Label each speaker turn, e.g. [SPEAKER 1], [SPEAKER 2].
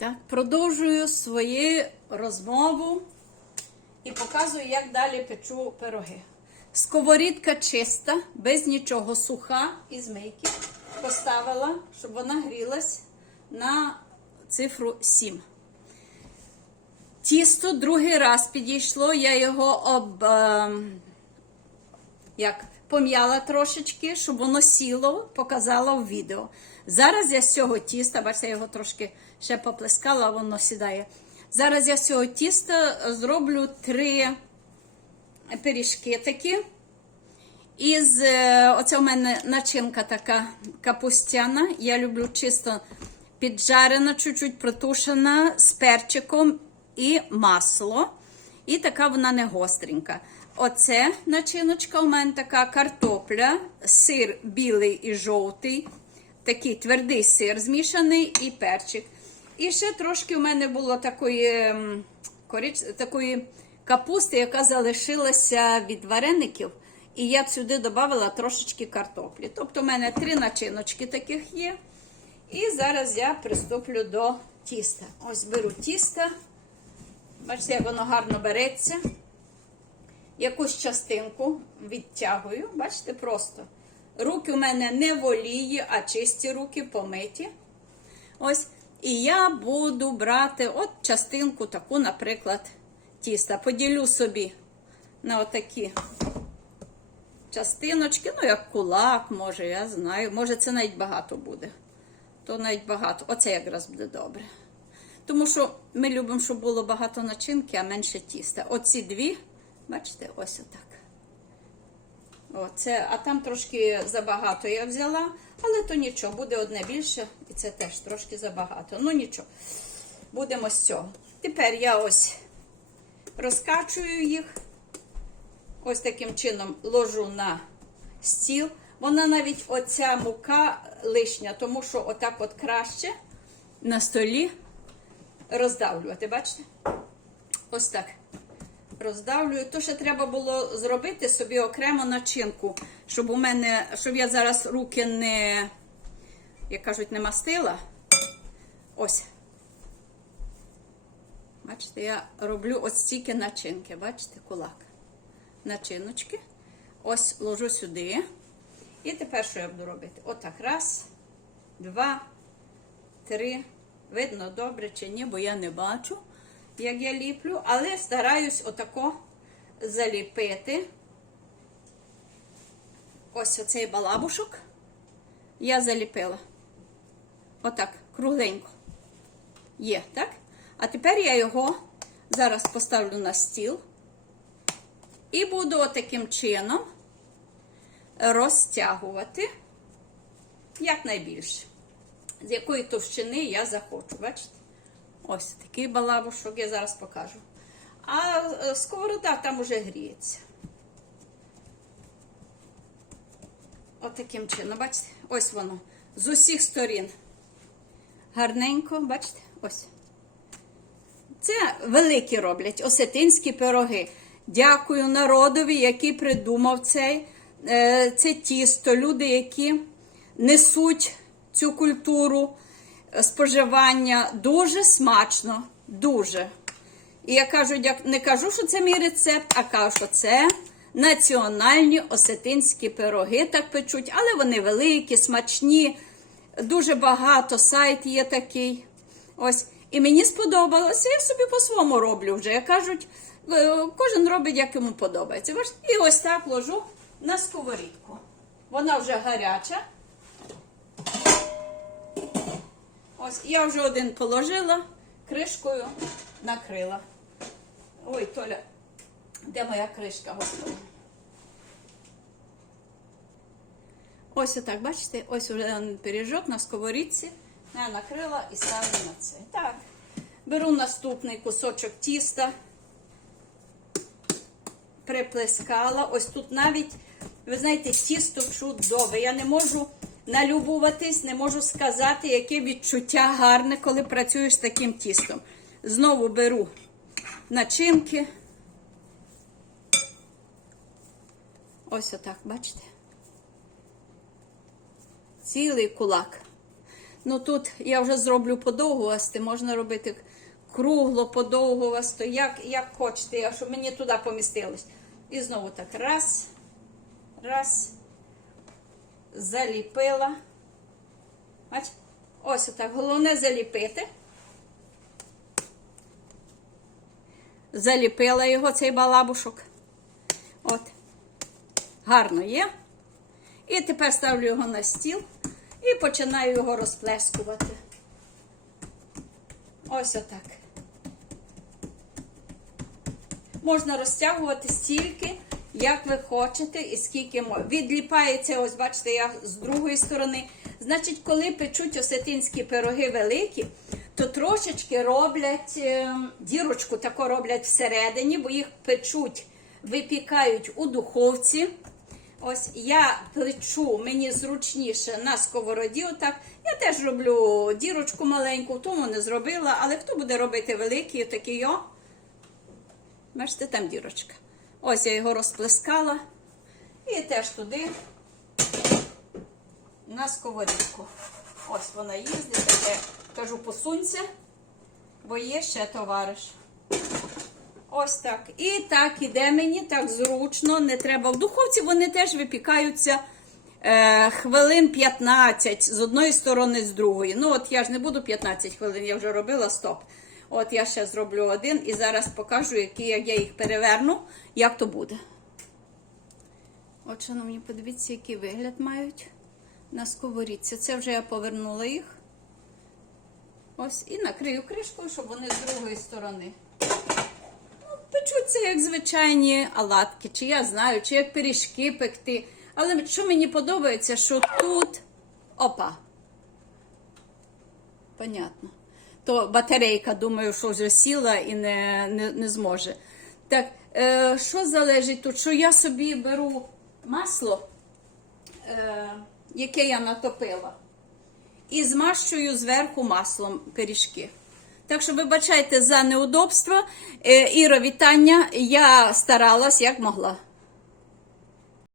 [SPEAKER 1] Так, продовжую свою розмову і показую, як далі печу пироги. Сковорідка чиста, без нічого, суха із мийки. Поставила, щоб вона грілась на цифру 7. Тісто другий раз підійшло, я його об, е, як, пом'яла трошечки, щоб воно сіло, показала в відео. Зараз я з цього тіста, бачите, я його трошки ще поплескала, воно сідає. Зараз я з цього тіста зроблю три пиріжки такі. Із, е, оце у мене начинка така капустяна. Я люблю чисто піджарена, чуть-чуть протушена з перчиком і масло. І така вона не гостренька. Оце начиночка у мене така картопля, сир білий і жовтий, такий твердий сир змішаний і перчик. І ще трошки у мене було такої, м, корич... такої капусти, яка залишилася від вареників. І я сюди додала трошечки картоплі. Тобто, у мене три начиночки таких є. І зараз я приступлю до тіста. Ось беру тісто. Бачите, як воно гарно береться. Якусь частинку відтягую. Бачите, просто. Руки у мене не в олії, а чисті руки помиті. Ось. І я буду брати от частинку таку, наприклад, тіста. Поділю собі на отакі частиночки, ну, як кулак, може, я знаю. Може, це навіть багато буде. То навіть багато. Оце якраз буде добре. Тому що ми любимо, щоб було багато начинки, а менше тіста. Оці дві, бачите, ось отак. Оце, а там трошки забагато я взяла, але то нічого, буде одне більше, і це теж трошки забагато. Ну нічого, будемо з цього. Тепер я ось розкачую їх. Ось таким чином ложу на стіл. Вона навіть оця мука лишня, тому що отак от краще на столі роздавлювати. Бачите? Ось так. Роздавлюю. То ще треба було зробити собі окремо начинку, щоб у мене, щоб я зараз руки не, як кажуть, не мастила. Ось. Бачите, я роблю ось стільки начинки. Бачите, кулак. Начиночки. Ось ложу сюди. І тепер що я буду робити? Отак. Раз, два, три. Видно добре чи ні, бо я не бачу, як я ліплю, але стараюсь отако заліпити. Ось оцей балабушок я заліпила. Отак, кругленько. Є, так? А тепер я його зараз поставлю на стіл і буду отаким чином розтягувати якнайбільше. З якої товщини я захочу. Бачите? Ось такий балабушок я зараз покажу. А е, сковорода там уже гріється. Отаким чином, бачите? Ось воно. З усіх сторін. Гарненько, бачите? Ось. Це великі роблять осетинські пироги. Дякую народові, який придумав цей, е, це тісто. Люди, які несуть цю культуру споживання дуже смачно, дуже. І я кажу, не кажу, що це мій рецепт, а кажу, що це національні осетинські пироги так печуть, але вони великі, смачні, дуже багато сайт є такий. Ось. І мені сподобалося, я собі по-своєму роблю вже. Як кажуть, е, кожен робить, як йому подобається. І ось так ложу на сковорідку. Вона вже гаряча. Ось я вже один положила, кришкою накрила. Ой, Толя, де моя кришка, господи? Ось отак, бачите, ось вже пиріжок на сковорідці. Я накрила і ставлю на це. Так, беру наступний кусочок тіста, приплескала. Ось тут навіть, ви знаєте, тісто чудове. Я не можу налюбуватись, не можу сказати, яке відчуття гарне, коли працюєш з таким тістом. Знову беру начинки. Ось отак, бачите? Цілий кулак. Ну тут я вже зроблю подовгувасти, можна робити кругло, подовгувасто, як, як хочете, щоб мені туди помістилось. І знову так, раз, раз, заліпила. Бач? Ось отак. Головне заліпити. Заліпила його цей балабушок. От. Гарно є. І тепер ставлю його на стіл і починаю його розплескувати. Ось отак. Можна розтягувати стільки, як ви хочете, і скільки можна. Відліпається, ось бачите, я з другої сторони. Значить, коли печуть осетинські пироги великі, то трошечки роблять е, дірочку таку роблять всередині, бо їх печуть, випікають у духовці. Ось я плечу, мені зручніше на сковороді. Отак. Я теж роблю дірочку маленьку, тому не зробила, але хто буде робити великий, такий о. Бачите, там дірочка. Ось я його розплескала. І теж туди на сковорідку. Ось вона їздить, таке кажу, посунься, бо є ще товариш. Ось так. І так іде мені, так зручно, не треба. В духовці вони теж випікаються е, хвилин 15 з одної сторони, з другої. Ну, от я ж не буду 15 хвилин, я вже робила стоп. От я ще зроблю один і зараз покажу, які як я їх переверну, як то буде. От, шановні, подивіться, який вигляд мають на сковорідці. Це вже я повернула їх. Ось, і накрию кришкою, щоб вони з другої сторони. Ну, печуться як звичайні оладки, чи я знаю, чи як пиріжки пекти. Але що мені подобається, що тут опа. Понятно. То батарейка, думаю, що вже сіла і не, не, не зможе. Так, е, що залежить тут? Що я собі беру масло, е, яке я натопила, і змащую зверху маслом пиріжки. Так що вибачайте за неудобство. Е, Іро, вітання. Я старалась як могла.